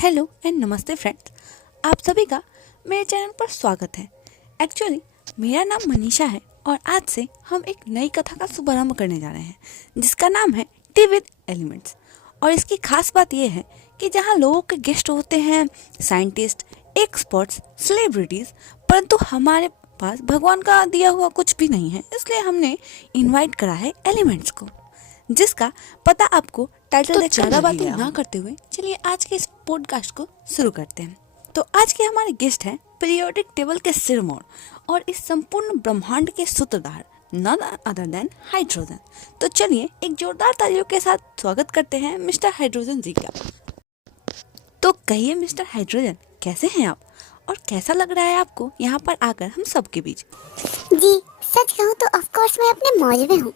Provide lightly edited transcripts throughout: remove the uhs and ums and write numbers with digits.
Hello and नमस्ते friends, आप सभी का मेरे चैनल पर स्वागत है। एक्चुअली मेरा नाम मनीषा है और आज से हम एक नई कथा का शुभारंभ करने जा रहे हैं जिसका नाम है टी विद एलिमेंट्स। और इसकी खास बात यह है कि जहां लोगों के गेस्ट होते हैं साइंटिस्ट, एक्सपर्ट्स, सेलिब्रिटीज़, परंतु हमारे पास भगवान का दिया हुआ कुछ भी नहीं है, इसलिए हमने इनवाइट करा है एलिमेंट्स को, जिसका पता आपको टाइटल देख ज़्यादा बातें ना करते हुए चलिए आज के इस पॉडकास्ट को शुरू करते हैं। तो आज के हमारे गेस्ट हैं पीरियोडिक टेबल के सिरमौर और इस संपूर्ण ब्रह्मांड के सूत्रधार नन अदर देन हाइड्रोजन। तो चलिए एक जोरदार तालियों के साथ स्वागत करते हैं मिस्टर हाइड्रोजन जी का। तो कहिए मिस्टर हाइड्रोजन, कैसे हैं आप और कैसा लग रहा है आपको यहाँ पर आकर हम सबके बीच? जी सच कहूँ तो ऑफ कोर्स मैं अपने मौज में हूँ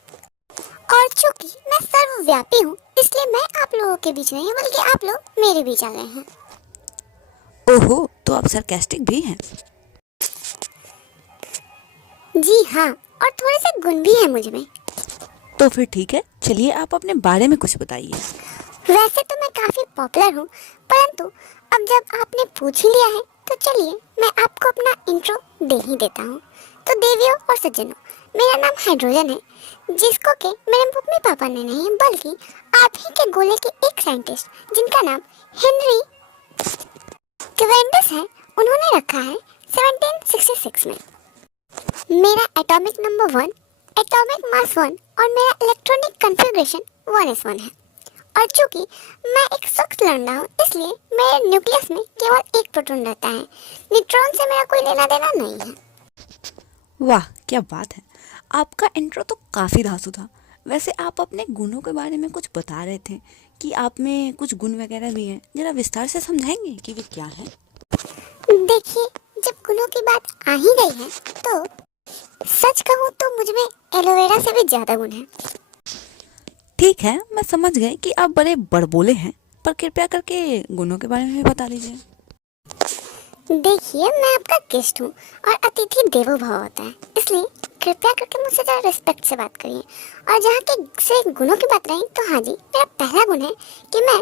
और चूंकि मैं सर्वव्यापी हूँ इसलिए मैं आप लोगों के बीच नहीं बल्कि आप लोग मेरे बीच आ गए हैं। ओहो, तो आप सरकास्टिक भी हैं? जी हाँ, और थोड़े से गुण भी हैं मुझ में। तो फिर ठीक है, चलिए आप अपने बारे में कुछ बताइए। वैसे तो मैं काफी पॉपुलर हूँ, परंतु अब जब आपने पूछ ही लिया है तो चलिए मैं आपको अपना इंट्रो दे ही देता हूँ। तो देवियों और सज्जनों, मेरा नाम हाइड्रोजन है, जिसको के मेरे मम्मी पापा ने नहीं बल्कि आप ही के गोले के एक साइंटिस्ट जिनका नाम हेनरी क्वेंटस है, उन्होंने रखा है 1766 में। मेरा एटॉमिक नंबर 1, एटॉमिक मास 1 और मेरा इलेक्ट्रॉनिक कॉन्फ़िगरेशन 1s1 है। और चूंकि मैं एक सख्त लौंडा हूँ इसलिए मेरे न्यूक्लियस में केवल एक प्रोटॉन रहता है, न्यूट्रॉन से मेरा कोई लेना देना नहीं है। वाह, क्या बात है! आपका इंट्रो तो काफ़ी धांसू था। वैसे आप अपने गुणों के बारे में कुछ बता रहे थे कि आप में कुछ गुण वगैरह भी हैं, जरा विस्तार से समझाएंगे कि वे क्या हैं? देखिए, जब गुणों की बात आ ही गई है तो सच कहूँ तो मुझ में एलोवेरा से भी ज्यादा गुण है। ठीक है, मैं समझ गए कि आप बड़े बड़बोले हैं, पर कृपया करके गुणों के बारे में भी बता दीजिए। देखिए, मैं आपका गेस्ट हूँ और अतिथि देवो भव होता है, इसलिए कृपया करके मुझसे ज़रा रिस्पेक्ट से बात करिए। और जहाँ के से गुणों की बात रही तो हाँ जी, मेरा पहला गुण है कि मैं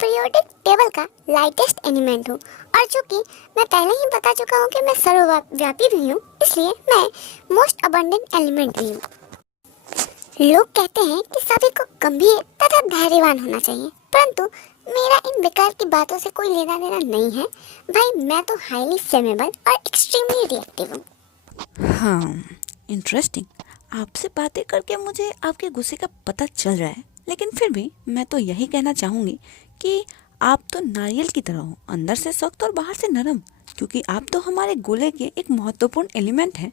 पीरियोडिक टेबल का लाइटेस्ट एलिमेंट हूँ। और चूँकि मैं पहले ही बता चुका हूँ कि मैं सर्वव्यापी भी हूँ, इसलिए मैं मोस्ट अबंडेंट एलिमेंट भी हूँ। लोग कहते हैं कि सभी को गंभीर तथा धैर्यवान होना चाहिए, परंतु मेरा इन बेकार की बातों से कोई लेना देना नहीं है भाई। मैं तो हाईली फ्लेमेबल और एक्सट्रीमली रिएक्टिव हूँ। हाँ, इंटरेस्टिंग। आपसे बातें करके मुझे आपके गुस्से का पता चल रहा है, लेकिन फिर भी मैं तो यही कहना चाहूँगी कि आप तो नारियल की तरह हो, अंदर से सख्त और बाहर से नरम, क्योंकि आप तो हमारे गोले के एक महत्वपूर्ण एलिमेंट हैं।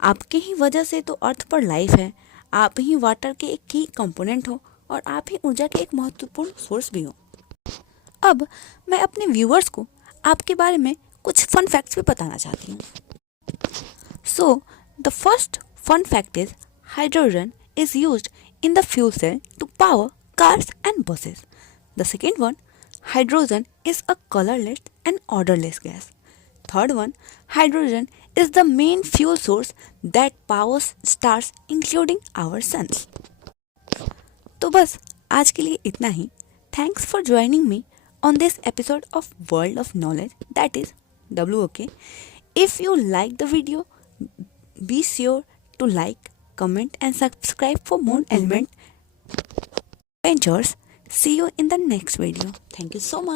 आपकी ही वजह से तो अर्थ पर लाइफ है, आप ही वाटर के एक की कंपोनेंट हो और आप ही ऊर्जा के एक महत्वपूर्ण सोर्स भी हो। अब मैं अपने व्यूअर्स को आपके बारे में कुछ फन फैक्ट्स भी बताना चाहती हूँ। So the first fun fact is hydrogen is used in the fuel cell to power cars and buses. The second one, hydrogen is a colorless and odorless gas. Third one, hydrogen is the main fuel source that powers stars including our suns. तो बस आज के लिए इतना ही. Thanks for joining me on this episode of World of Knowledge, that is WOK. If you like the video, be sure to like, comment and subscribe for more element adventures. See you in the next video. Thank you so much.